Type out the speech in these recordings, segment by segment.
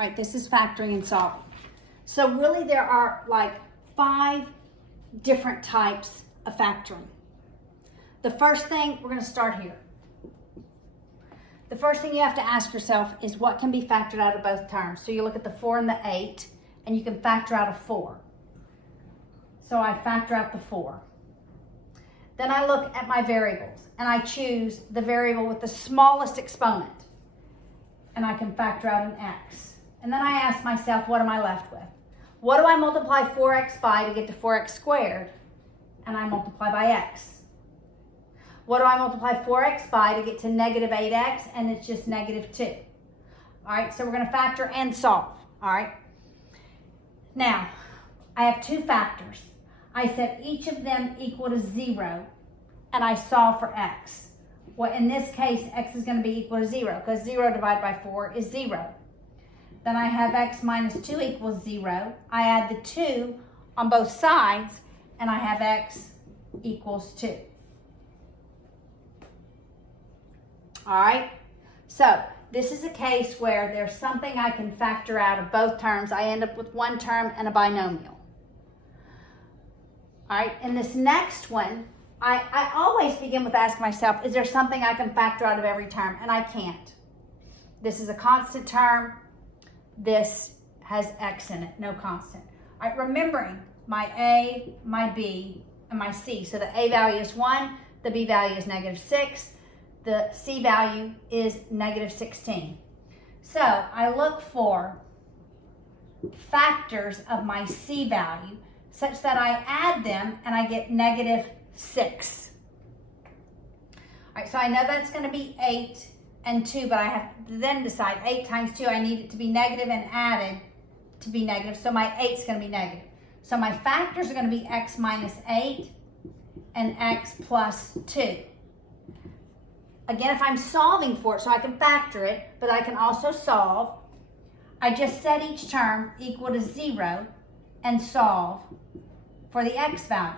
right? This is factoring and solving. So really there are like 5 different types of factoring. The first thing, we're going to start here. The first thing you have to ask yourself is what can be factored out of both terms. So you look at the 4 and the 8, and you can factor out a 4. So I factor out the 4. Then I look at my variables, and I choose the variable with the smallest exponent, and I can factor out an x. And then I ask myself, what am I left with? What do I multiply 4x by to get to 4x squared? And I multiply by x. What do I multiply 4x by to get to negative 8x? And it's just negative 2. All right, so we're going to factor and solve. All right. Now, I have 2 factors. I set each of them equal to 0, and I solve for x. Well, in this case, x is going to be equal to 0, because 0 divided by 4 is 0. Then I have x minus 2 equals 0. I add the 2 on both sides, and I have x equals 2. All right, so this is a case where there's something I can factor out of both terms. I end up with one term and a binomial. All right, in this next one, I always begin with asking myself, is there something I can factor out of every term? And I can't. This is a constant term. This has x in it, no constant. All right, remembering my a, my b, and my c. So the a value is 1, the b value is negative 6, the c value is negative 16. So I look for factors of my c value such that I add them and I get negative 6. All right, so I know that's going to be 8 and 2, but I have to then decide 8 times 2, I need it to be negative and added to be negative, so my 8 is going to be negative. So my factors are going to be x minus 8 and x plus 2. Again, if I'm solving for it, so I can factor it, but I can also solve, I just set each term equal to 0 and solve for the x value.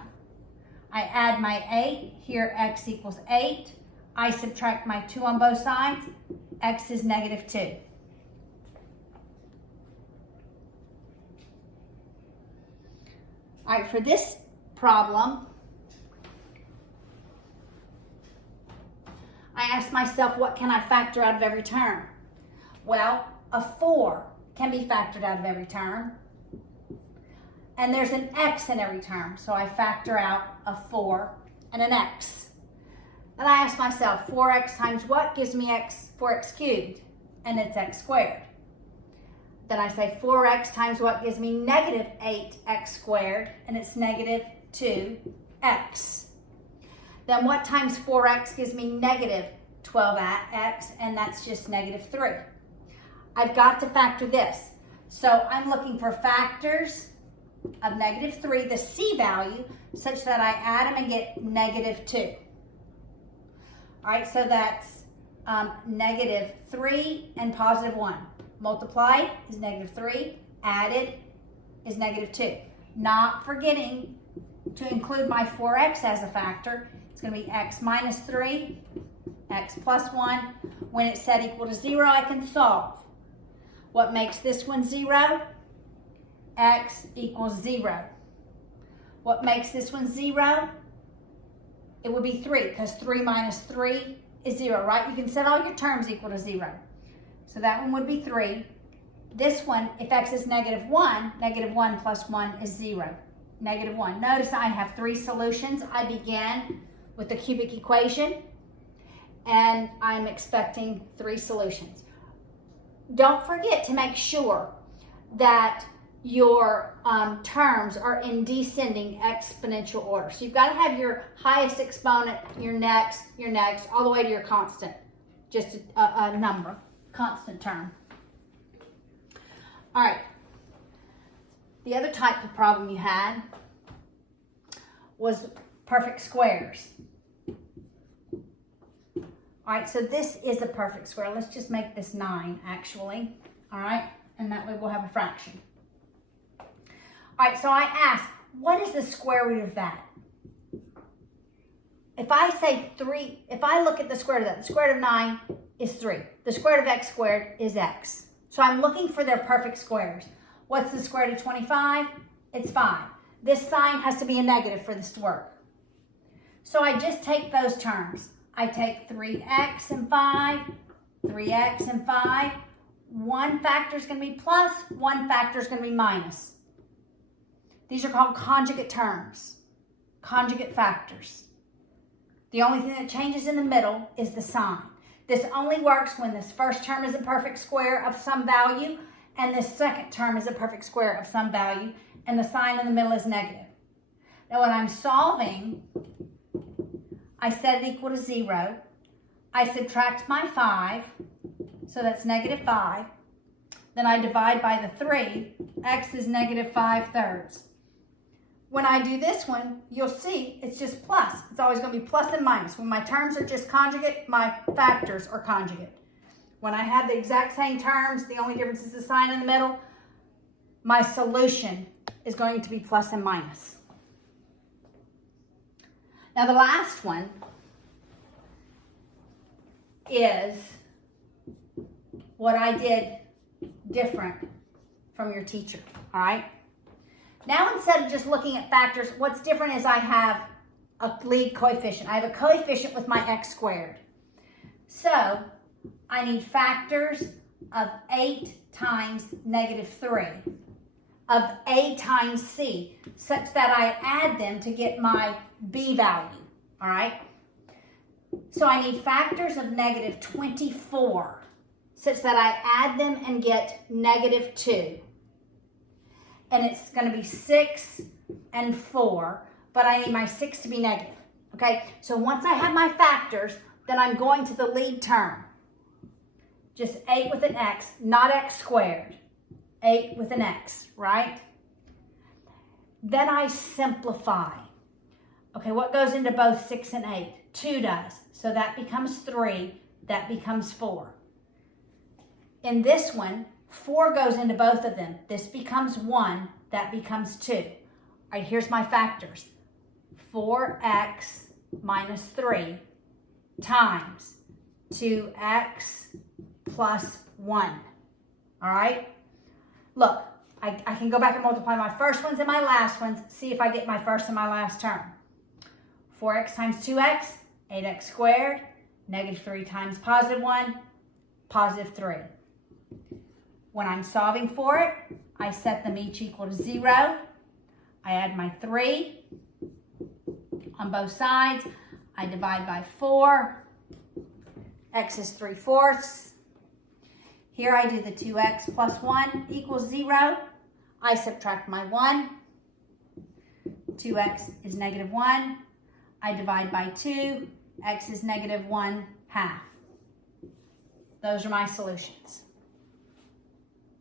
I add my 8, here x equals 8. I subtract my 2 on both sides, x is negative 2. All right, for this problem, I asked myself, what can I factor out of every term? Well, a 4 can be factored out of every term. And there's an x in every term, so I factor out a 4 and an x. Then I ask myself, 4x times what gives me 4x cubed? And it's x squared. Then I say 4x times what gives me negative 8x squared? And it's negative 2x. Then what times 4x gives me negative 12x, and that's just negative 3. I've got to factor this. So I'm looking for factors of negative 3, the c value, such that I add them and get negative 2. All right, so that's negative 3 and positive 1. Multiplied is negative 3, added is negative 2. Not forgetting to include my 4x as a factor. It's going to be x minus 3, x plus 1. When it's set equal to 0, I can solve. What makes this one 0? X equals 0. What makes this one 0? It would be 3, because 3 minus 3 is 0, right? You can set all your terms equal to 0. So that one would be 3. This one, if x is negative 1, negative 1 plus 1 is 0. Negative 1. Notice I have 3 solutions. I began with the cubic equation, and I'm expecting 3 solutions. Don't forget to make sure that your terms are in descending exponential order. So you've got to have your highest exponent, your next, all the way to your constant. Just a number, constant term. All right. The other type of problem you had was perfect squares. All right, so this is a perfect square. Let's just make this 9, actually. All right, and that way we'll have a fraction. All right, so I asked, what is the square root of that? If I say 3, if I look at the square root of that, the square root of 9 is 3. The square root of x squared is x. So I'm looking for their perfect squares. What's the square root of 25? It's 5. This sign has to be a negative for this to work. So I just take those terms. I take 3x and 5, 3x and 5. One factor is going to be plus, one factor is going to be minus. These are called conjugate terms, conjugate factors. The only thing that changes in the middle is the sign. This only works when this first term is a perfect square of some value and this second term is a perfect square of some value and the sign in the middle is negative. Now when I'm solving, I set it equal to 0. I subtract my 5, so that's negative 5. Then I divide by the 3. X is negative 5/3. When I do this one, you'll see it's just plus. It's always going to be plus and minus. When my terms are just conjugate, my factors are conjugate. When I have the exact same terms, the only difference is the sign in the middle, my solution is going to be plus and minus. Now the last one is what I did different from your teacher, all right? Now instead of just looking at factors, what's different is I have a lead coefficient. I have a coefficient with my x squared. So I need factors of 8 times negative 3 of a times c, such that I add them to get my b value, all right? So I need factors of negative 24, such that I add them and get negative 2. And it's going to be 6 and 4, but I need my 6 to be negative, okay? So once I have my factors, then I'm going to the lead term. Just 8 with an x, not x squared. 8 with an x, right? Then I simplify. Okay, what goes into both 6 and 8? 2 does. So that becomes 3, that becomes 4. In this one, 4 goes into both of them. This becomes 1, that becomes 2. All right, here's my factors. 4x minus 3 times 2x plus 1. All right? Look, I can go back and multiply my first ones and my last ones, see if I get my first and my last term. 4x times 2x, 8x squared, negative 3 times positive 1, positive 3. When I'm solving for it, I set them each equal to 0. I add my 3 on both sides. I divide by 4. X is 3/4. Here I do the 2x plus 1 equals 0. I subtract my 1. 2x is negative 1. I divide by 2. X is negative 1/2. Those are my solutions.